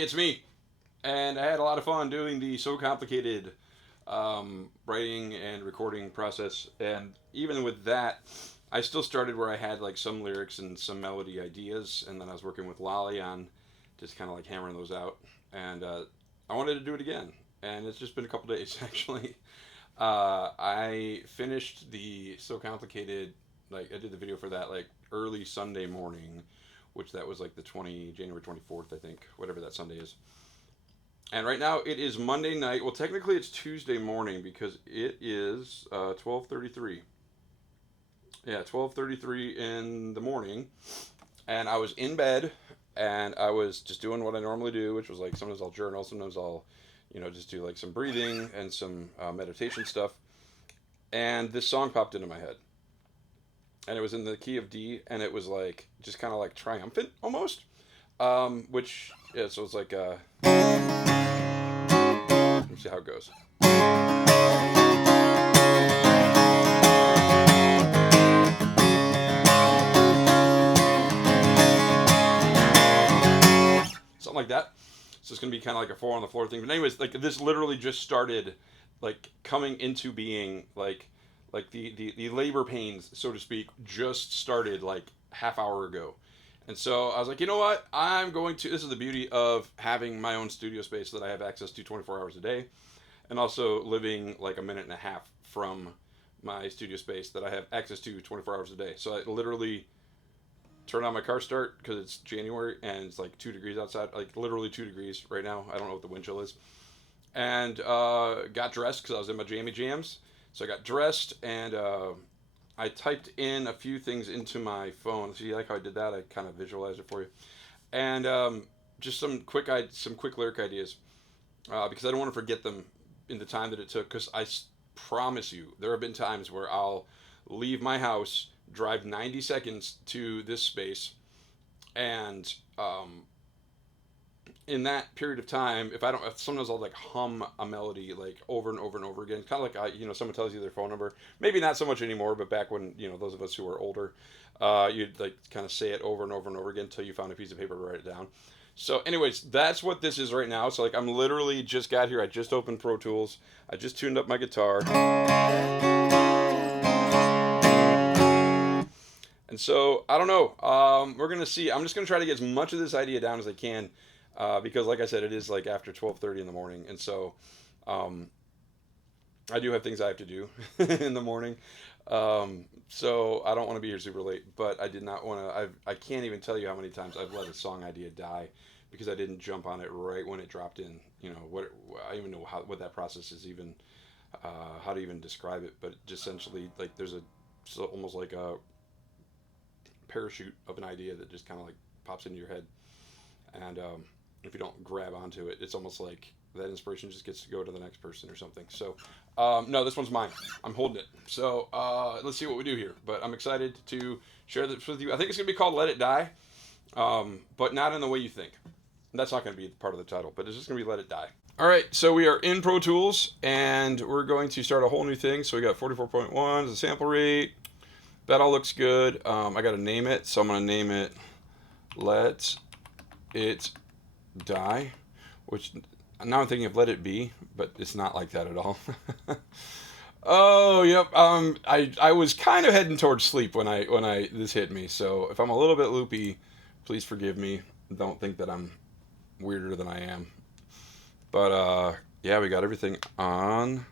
Hey, it's me. And I had a lot of fun doing the So Complicated writing and recording process. And even with that, I still started where I had like some lyrics and some melody ideas. And then I was working with Lolly on just kind of like hammering those out. And I wanted to do it again. And it's just been a couple days actually. I finished the So Complicated, like I did the video for that like early Sunday morning, which that was like the January 24th, I think, whatever that Sunday is. And right now it is Monday night. Well, technically it's Tuesday morning because it is 12:33. Yeah, 12:33 in the morning, and I was in bed, and I was just doing what I normally do, which was like sometimes I'll journal, sometimes I'll, just do like some breathing and some meditation stuff. And this song popped into my head, and it was in the key of D, and it was like just kind of like triumphant almost, which yeah, so it's like let me see how it goes. Something like that. So it's gonna be kind of like a four on the floor thing. But anyways, like this literally just started, like coming into being, like the labor pains, so to speak, just started like half hour ago. And so I was like, you know what? I'm going to. This is the beauty of having my own studio space that I have access to 24 hours a day, and also living like a minute and a half from my studio space that I have access to 24 hours a day. So I literally turn on my car start because it's January and it's like 2 degrees outside, like literally 2 degrees right now. I don't know what the wind chill is. And got dressed because I was in my jammy jams. So I got dressed and I typed in a few things into my phone. See, like how I did that? I kind of visualized it for you. And just some quick lyric ideas because I don't want to forget them in the time that it took. Because promise you, there have been times where I'll leave my house, drive 90 seconds to this space, and in that period of time, if I don't, sometimes I'll like hum a melody like over and over and over again, kind of like someone tells you their phone number. Maybe not so much anymore, but back when those of us who are older, you'd like kind of say it over and over and over again until you found a piece of paper to write it down. So, anyways, that's what this is right now. So, like, I'm literally just got here. I just opened Pro Tools. I just tuned up my guitar. And so, I don't know. We're going to see. I'm just going to try to get as much of this idea down as I can because, like I said, it is like after 12:30 in the morning. And so, I do have things I have to do in the morning. So, I don't want to be here super late. But I did not want to. I can't even tell you how many times I've let a song idea die because I didn't jump on it right when it dropped in. I even know what that process is even, how to even describe it. But just essentially, like, there's almost like a parachute of an idea that just kind of like pops into your head, and if you don't grab onto it, it's almost like that inspiration just gets to go to the next person or something. So no, this one's mine. I'm holding it. So let's see what we do here. But I'm excited to share this with you. I think it's gonna be called Let It Die, but not in the way you think. That's not going to be part of the title, but it's just going to be Let It Die. All right, so we are in Pro Tools, and we're going to start a whole new thing. So we got 44.1 as a sample rate. That all looks good. I got to name it, so I'm going to name it Let It Die, which now I'm thinking of Let It Be, but it's not like that at all. Oh, yep. I was kind of heading towards sleep when this hit me. So if I'm a little bit loopy, please forgive me. Don't think that I'm weirder than I am. But yeah, we got everything on.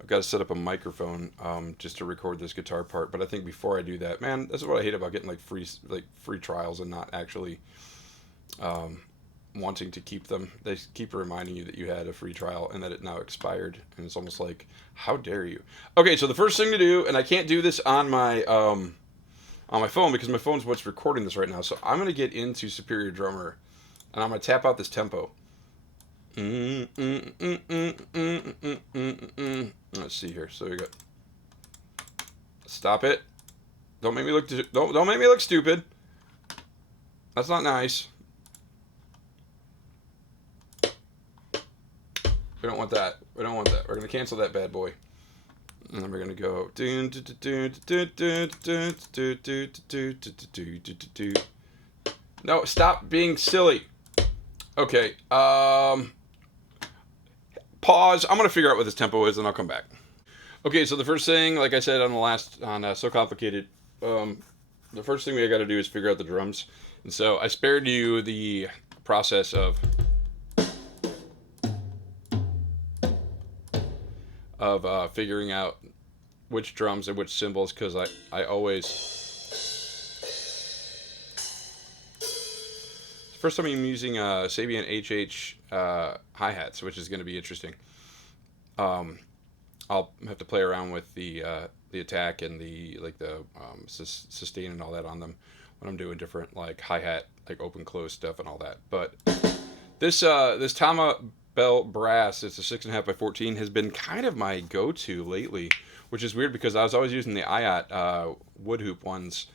I've got to set up a microphone just to record this guitar part. But I think before I do that, man, this is what I hate about getting like free trials and not actually wanting to keep them. They keep reminding you that you had a free trial and that it now expired, and it's almost like, how dare you? Okay, so the first thing to do, and I can't do this on my phone because my phone's what's recording this right now. So I'm gonna get into Superior Drummer, and I'm gonna tap out this tempo. Let's see here. So we got. Stop it! Don't make me look. Don't make me look stupid. That's not nice. We don't want that. We don't want that. We're gonna cancel that bad boy. And then we're gonna go. No, stop being silly. Okay. Pause. I'm gonna figure out what this tempo is, and I'll come back. Okay. So the first thing, like I said on the last on So Complicated, the first thing we got to do is figure out the drums. And so I spared you the process of figuring out which drums and which cymbals because I always first time I'm using Sabian HH hi-hats, which is going to be interesting. I'll have to play around with the attack and the sustain and all that on them when I'm doing different like hi-hat like open close stuff and all that. But this Tama Bell Brass, it's a 6.5x14, has been kind of my go-to lately, which is weird because I was always using the IOT wood hoop ones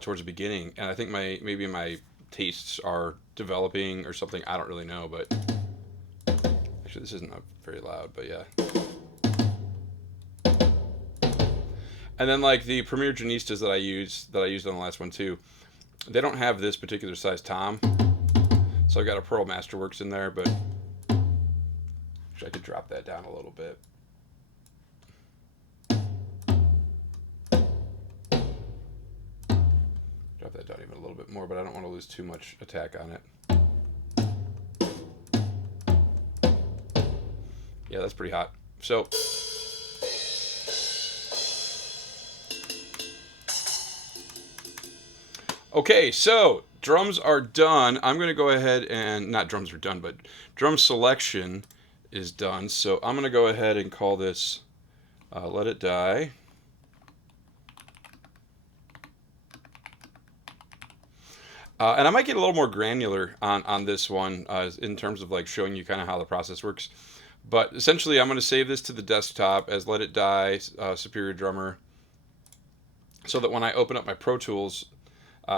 towards the beginning, and I think maybe my tastes are developing or something. I don't really know, but actually this isn't very loud, but yeah. And then like the Premier Janistas that I used on the last one too, they don't have this particular size tom, so I got a Pearl Masterworks in there, but I could drop that down a little bit. Drop that down even a little bit more, but I don't want to lose too much attack on it. Yeah, that's pretty hot. So okay, so drums are done. I'm going to go ahead and not drums are done, but drum selection is done. So I'm going to go ahead and call this Let It Die. And I might get a little more granular on this one in terms of like showing you kind of how the process works. But essentially, I'm going to save this to the desktop as Let It Die, Superior Drummer, so that when I open up my Pro Tools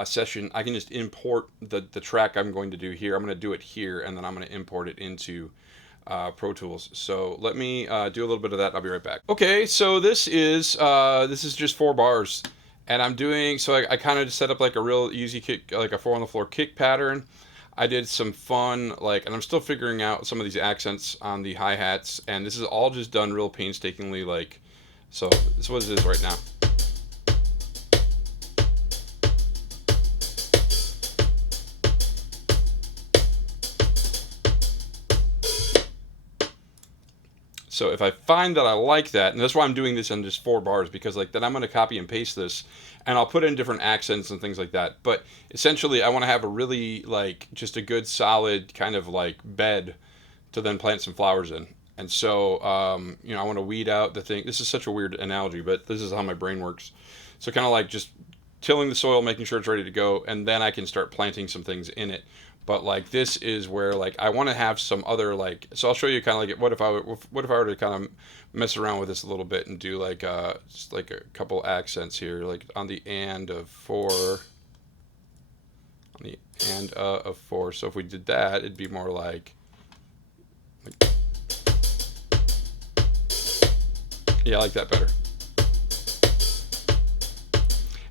session, I can just import the track I'm going to do here. I'm going to do it here, and then I'm going to import it into Pro Tools. So let me do a little bit of that. I'll be right back. Okay, so this is just 4 bars. And I'm doing, so I kind of set up like a real easy kick, like a 4 on the floor kick pattern. I did some fun, like, and I'm still figuring out some of these accents on the hi-hats. And this is all just done real painstakingly, like, so this is what it is right now. So if I find that I like that, and that's why I'm doing this in just 4 bars, because like then I'm going to copy and paste this, and I'll put in different accents and things like that. But essentially, I want to have a really like just a good solid kind of like bed to then plant some flowers in. And so you know, I want to weed out the thing. This is such a weird analogy, but this is how my brain works. So kind of like just tilling the soil, making sure it's ready to go, and then I can start planting some things in it. But like this is where like I want to have some other like, so I'll show you kind of like what if I were to kind of mess around with this a little bit and do like just like a couple accents here, like on the and of 4, on the and of 4. So if we did that, it'd be more like yeah, I like that better.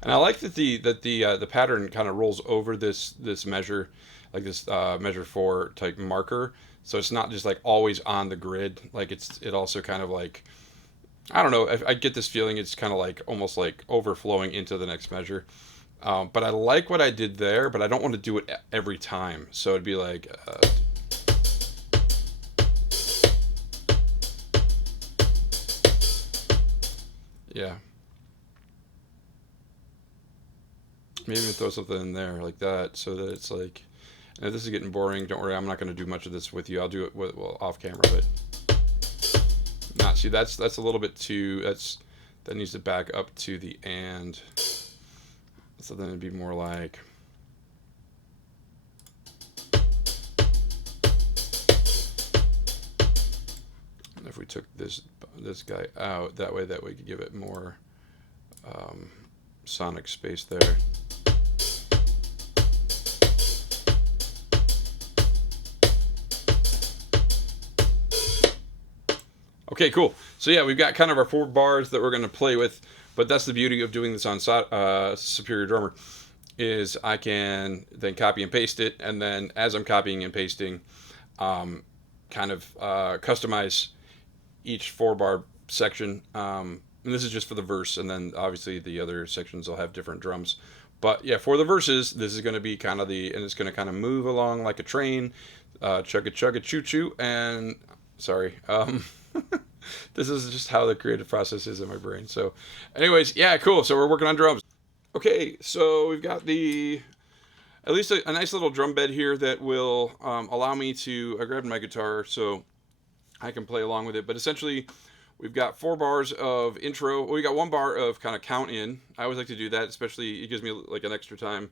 And I like that the pattern kind of rolls over this measure, like this measure 4 type marker, so it's not just like always on the grid. Like it also kind of like, I don't know, I get this feeling it's kind of like almost like overflowing into the next measure. But I like what I did there, but I don't want to do it every time. So it'd be like yeah, maybe even throw something in there like that so that it's like, if this is getting boring, don't worry, I'm not going to do much of this with you. I'll do it well off camera, but not. See, that's a little bit too. That needs to back up to the and. So then it'd be more like. And if we took this guy out, that way we could give it more sonic space there. Okay, cool. So yeah, we've got kind of our 4 bars that we're going to play with, but that's the beauty of doing this on Superior Drummer, is I can then copy and paste it, and then as I'm copying and pasting, kind of customize each 4-bar section. And this is just for the verse, and then obviously the other sections will have different drums. But yeah, for the verses, this is going to be kind of and it's going to kind of move along like a train, chugga chugga choo choo. And sorry, this is just how the creative process is in my brain. So, anyways, yeah, cool. So we're working on drums. Okay, so we've got at least a nice little drum bed here that will allow me to. I grabbed my guitar so I can play along with it. But essentially, we've got 4 bars of intro. Well, we got 1 bar of kind of count in. I always like to do that, especially it gives me like an extra time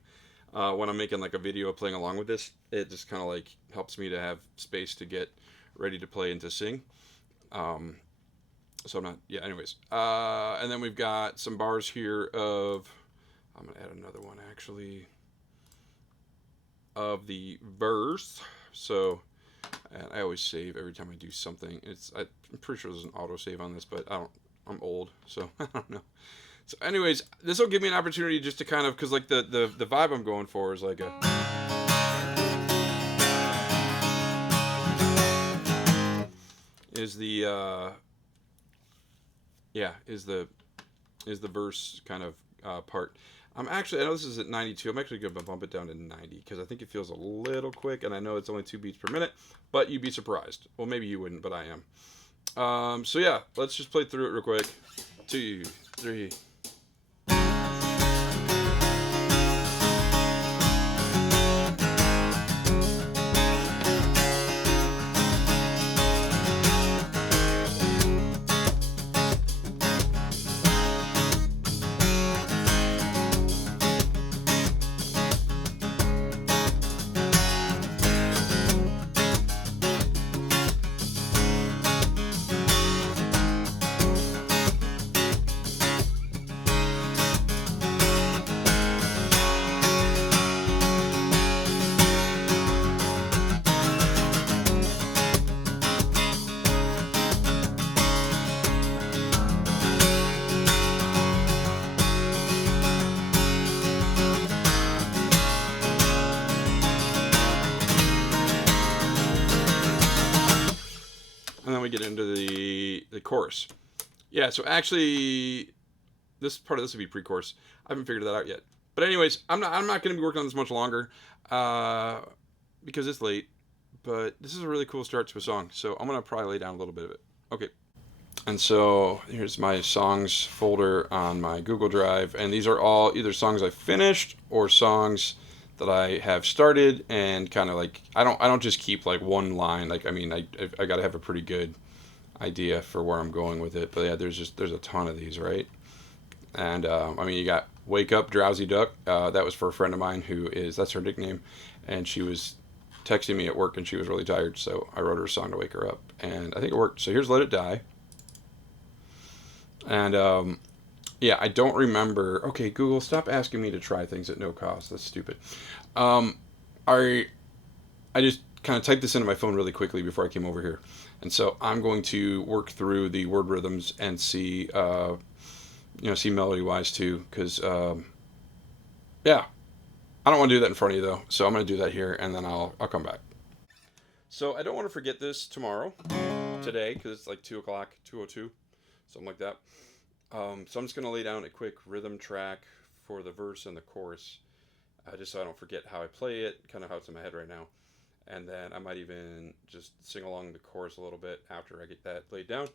when I'm making like a video playing along with this. It just kind of like helps me to have space to get ready to play and to sing. So I'm not, yeah, anyways. And then we've got some bars here of, I'm going to add another one actually, of the verse. So, and I always save every time I do something. I'm pretty sure there's an auto save on this, but I'm old, so I don't know. So anyways, this will give me an opportunity just to kind of, because like the vibe I'm going for is like a, is the verse kind of part. I know this is at 92. I'm actually going to bump it down to 90 because I think it feels a little quick, and I know it's only 2 beats per minute, but you'd be surprised. Well, maybe you wouldn't, but I am. So yeah, let's just play through it real quick. 2, 3. And then we get into the chorus. Yeah, so actually, this part of this will be pre-chorus. I haven't figured that out yet. But anyways, I'm not going to be working on this much longer because it's late. But this is a really cool start to a song, so I'm going to probably lay down a little bit of it. Okay. And so here's my songs folder on my Google Drive, and these are all either songs I finished or songs that I have started, and kind of like I don't just keep like one line. Like, I mean, I got to have a pretty good idea for where I'm going with it. But yeah, there's a ton of these, right? And I mean, you got Wake Up Drowsy Duck. That was for a friend of mine that's her nickname, and she was texting me at work and she was really tired, so I wrote her a song to wake her up, and I think it worked. So here's Let It Die. And yeah, I don't remember. Okay, Google, stop asking me to try things at no cost. That's stupid. I just kind of typed this into my phone really quickly before I came over here, and so I'm going to work through the word rhythms and see melody wise too, because yeah, I don't want to do that in front of you though. So I'm going to do that here, and then I'll come back. So I don't want to forget this today, because it's like 2 o'clock, 2:02, something like that. So I'm just going to lay down a quick rhythm track for the verse and the chorus, just so I don't forget how I play it, kind of how it's in my head right now. And then I might even just sing along the chorus a little bit after I get that laid down.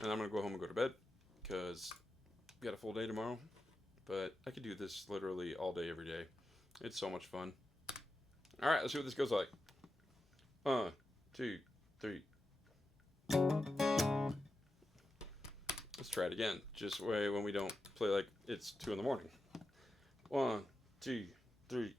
And I'm going to go home and go to bed, because I've got a full day tomorrow. But I could do this literally all day, every day. It's so much fun. All right, let's see what this goes like. 1, 2, 3. Let's try it again. Just way when we don't play like it's 2 in the morning. 1, 2, 3.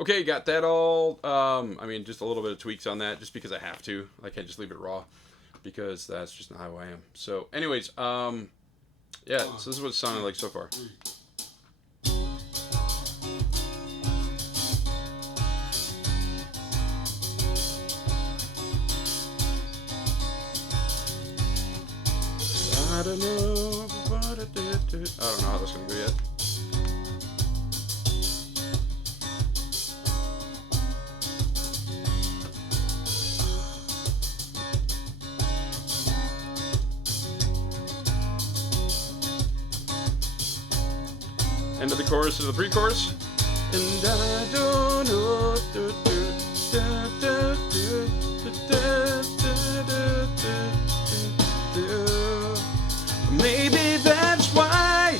Okay, got that all. I mean, just a little bit of tweaks on that, just because I have to. I can't just leave it raw, because that's just not how I am. So, anyways, yeah. So this is what it sounded like so far. I don't know what I did. I don't know how that's gonna go yet. End of the chorus to the pre-chorus. And I don't know. Maybe that's why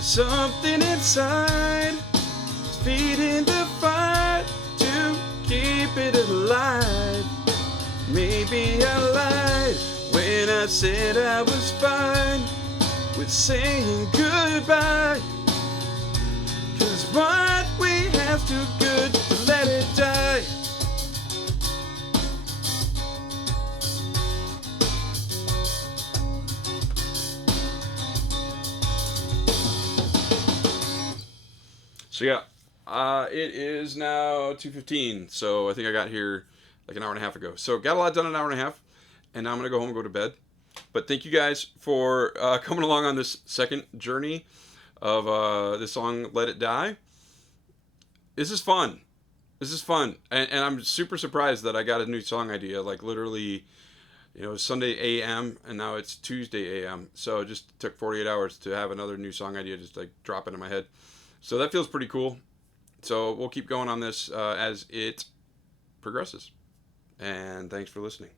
something inside is feeding the fire to keep it alive. Maybe I lied when I said I was fine with saying goodbye. 'Cause what we have too good to let it die. So yeah, it is now 2:15. So I think I got here like an hour and a half ago. So got a lot done in an hour and a half, and now I'm gonna go home and go to bed. But thank you guys for coming along on this second journey of this song "Let It Die." This is fun. This is fun, and I'm super surprised that I got a new song idea. Like literally, Sunday a.m. and now it's Tuesday a.m. So it just took 48 hours to have another new song idea just like drop into my head. So that feels pretty cool. So we'll keep going on this as it progresses. And thanks for listening.